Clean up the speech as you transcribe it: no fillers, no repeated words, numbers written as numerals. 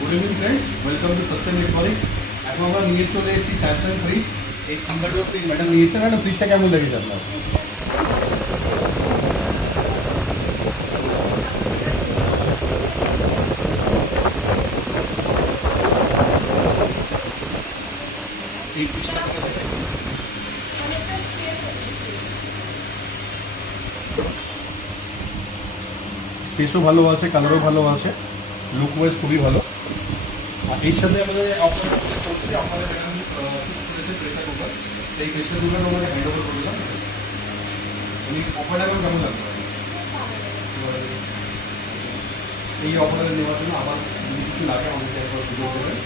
Good evening friends, welcome to Satyam electronics. এখন আমরা নিয়ে চলে এসেছি স্যামসাং ফ্রিজ। এই সিঙ্গল ডোর ফ্রিজ ম্যাডাম নিয়েছেন। ম্যাডাম ফ্রিজটা কেমন লেগেছে আপনার? এই ফ্রিজটা স্পেসও ভালো আছে, কালারও ভালো আছে, লুক ওয়াইজ খুবই ভালো। আর এর সাথে আমাদের অফার চলছে, আপনাদের ম্যাডাম চুজ করেছে প্রেসার কুকার। এই প্রেসার কুকার আমাকে হ্যান্ড ওভার করে দিলাম। উনি অফারটা এখন কেমন লাগবে? এই অফারটা নেওয়ার জন্য আমার যদি কিছু লাগে আমাদেরকে একবার সুযোগ দেবেন।